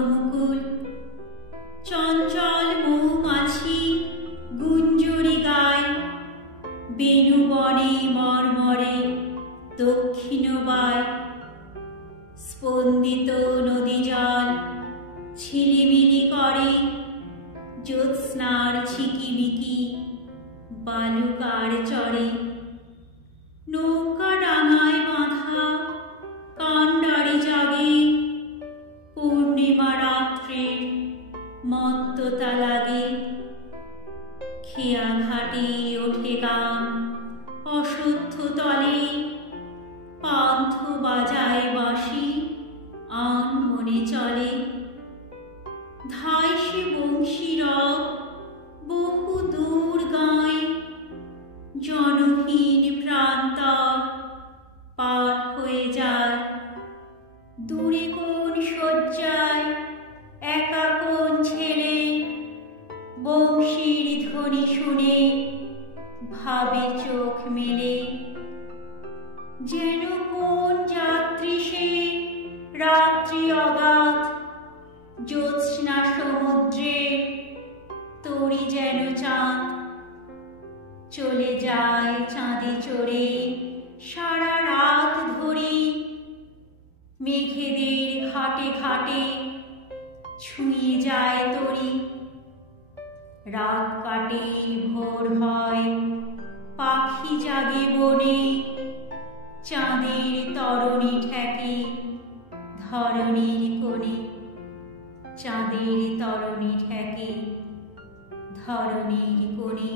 মুকুল চঞ্চল মৌমাছি গুঞ্জরি গায় বেণুবনে মর্মরে দক্ষিণ বায় স্পন্দিত নদী জল ছিলিমিলি করে জ্যোৎস্নার ছিকিমিকি বালুকার চরে নৌকা ডাঙায় বাঁধা কান্ডারি জাগে পূর্ণিমা রাত্রের মত্ততা লাগে খেয়া ঘাটে ওঠে গান অশুদ্ধ তলে পান্থ বাজায় বাঁশি আন মনে চলে ধায় সে বংশীরব বহু দূর গায় জনহীন প্রান্তর পার হয়ে যায় দূরে কোন শয্যায় একা কোন ছেলে বংশীর ধ্বনি শুনে ভাবে চোখ মেলে যেন কোন যাত্রী সে রাত্রি অগাধ জ্যোৎস্না সমুদ্রের তরি যেন চাঁদ চলে যায় চাঁদে চড়ে সারা রাত ধরে মেঘেদের ঘাটে ঘাটে ছুঁয়ে যায় তরি রাত কাটে ভোর হয় পাখি জাগে বনে চাঁদের তরণী ঠেকে ধরণীর কোণে চাঁদের তরণী ঠেকে ধরণীর কোণে।